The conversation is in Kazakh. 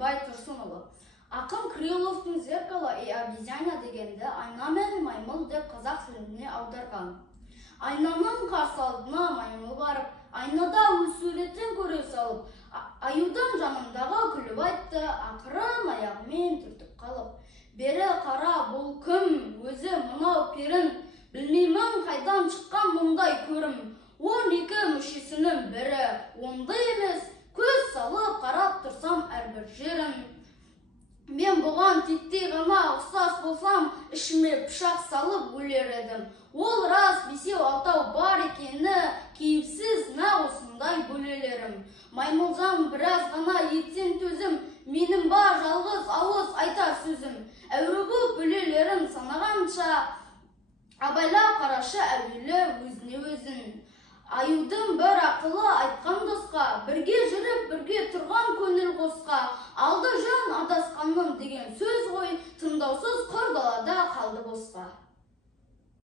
Байтұрсынұлы. Ақын Крыловтың «Зеркало и обезьяна» дегенді айна мен маймыл деп қазақ тіліне аударған. Айнаның қарсы алдына маймыл барып, айнада өз суретін көре салып, аюдың жанындағы күліп айтты, ақырын аяғымен түртіп қалып. Бері қара, бұл кім, өзі мынау перін, білмеймін қайдан шыққан мұндай көрім. 12 мүшесінің бірі, ондай емес, көз салып қарап тұрсам әрбір жерін. Мен бұған титтей ғана ұқсас болсам, ішіме пышақ салып өлер едім. Ол рас, 5-6 бар екені, кейіпсіз мә осындай бөлелерім. Маймылжан біраз ғана етсен төзім, менің ба жалғыз ауыз айтар сөзім. Әуругі бөлелерін санағанша, абайлап қарашы әуелі өзіне өзін. Аюдың бір ақылы айтқан досқа, бірге жүріп, бірге тұрған көңіл қосқа, алды жөн адасқанның деген сөз ғой